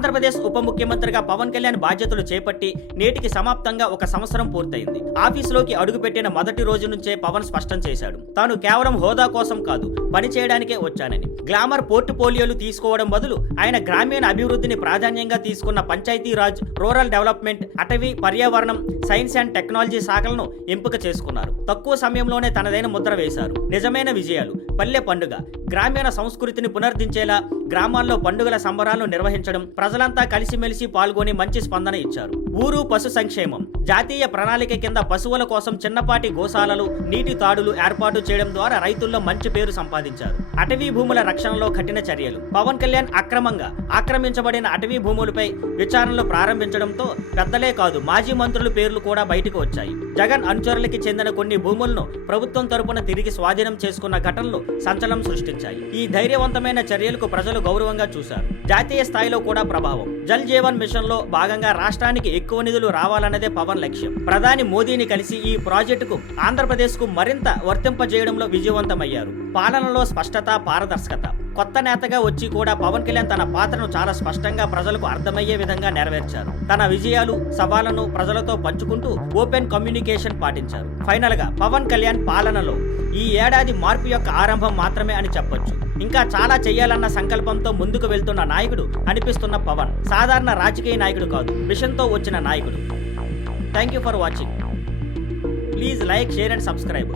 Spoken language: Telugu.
ఆంధ్రప్రదేశ్ ఉప ముఖ్యమంత్రిగా పవన్ కళ్యాణ్ బాధ్యతలు చేపట్టి నేటికి సమాప్తంగా ఒక సంవత్సరం పూర్తయింది. ఆఫీసులోకి అడుగుపెట్టిన మొదటి రోజు నుంచే పవన్ స్పష్టం చేశాడు, తాను కేవలం హోదా కోసం కాదు, పని చేయడానికే వచ్చానని. గ్లామర్ పోర్ట్ఫోలియోలు తీసుకోవడం బదులు ఆయన గ్రామీణ అభివృద్ధిని ప్రాధాన్యంగా తీసుకున్న పంచాయతీరాజ్, రూరల్ డెవలప్మెంట్, అటవీ, పర్యావరణం, సైన్స్ అండ్ టెక్నాలజీ శాఖలను ఎంపిక చేసుకున్నారు. తక్కువ సమయంలోనే తనదైన ముద్ర వేశారు. నిజమైన విజయాలు: పల్లె పండుగ, గ్రామీణ సంస్కృతిని పునర్దించేలా గ్రామాల్లో పండుగల సంబరాలను నిర్వహించడం, ప్రజలంతా కలిసిమెలిసి పాల్గొని మంచి స్పందన ఇచ్చారు. ఊరు పశు సంక్షేమం, జాతీయ ప్రణాళిక కింద పశువుల కోసం చిన్నపాటి గోశాలలు, నీటి తాడులు ఏర్పాటు చేయడం ద్వారా రైతుల్లో మంచి పేరు సంపాదించారు. అటవీ భూముల రక్షణలో కఠిన చర్యలు: పవన్ కళ్యాణ్ అక్రమంగా ఆక్రమించబడిన అటవీ భూములపై విచారణలు ప్రారంభించడంతో పెద్దలే కాదు, మాజీ మంత్రుల పేర్లు కూడా బయటకు వచ్చాయి. జగన్ అనుచరులకి చెందిన కొన్ని భూములను ప్రభుత్వం తరపున తిరిగి స్వాధీనం చేసుకున్న ఘటనలు సంచలనం సృష్టించాయి. ఈ ధైర్యవంతమైన చర్యలకు ప్రజలు గౌరవంగా చూశారు. జాతీయ స్థాయిలో కూడా ప్రభావం: జల్ జీవన్ మిషన్ లో భాగంగా రాష్ట్రానికి ఎక్కువ నిధులు రావాలన్నదే పవన్ లక్ష్యం. ప్రధాని మోదీని కలిసి ఈ ప్రాజెక్టుకు ఆంధ్రప్రదేశ్ కు మరింత వర్తింపజేయడంలో విజయవంతమయ్యారు. పాలనలో స్పష్టత, పారదర్శకత: కొత్త నేతగా వచ్చి కూడా పవన్ కళ్యాణ్ తన పాత్రను చాలా స్పష్టంగా ప్రజలకు అర్థమయ్యే విధంగా నెరవేర్చారు. తన విజయాలు, సవాళ్లను ప్రజలతో పంచుకుంటూ ఓపెన్ కమ్యూనికేషన్ పాటించారు. ఫైనల్ గా పవన్ కళ్యాణ్ పాలనలో ఈ ఏడాది మార్పు యొక్క ఆరంభం మాత్రమే అని చెప్పొచ్చు. ఇంకా చాలా చెయ్యాలన్న సంకల్పంతో ముందుకు వెళ్తున్న నాయకుడు అనిపిస్తున్న పవన్ సాధారణ రాజకీయ నాయకుడు కాదు, మిషన్తో వచ్చిన నాయకుడు. Thank you for watching. Please like, share and subscribe.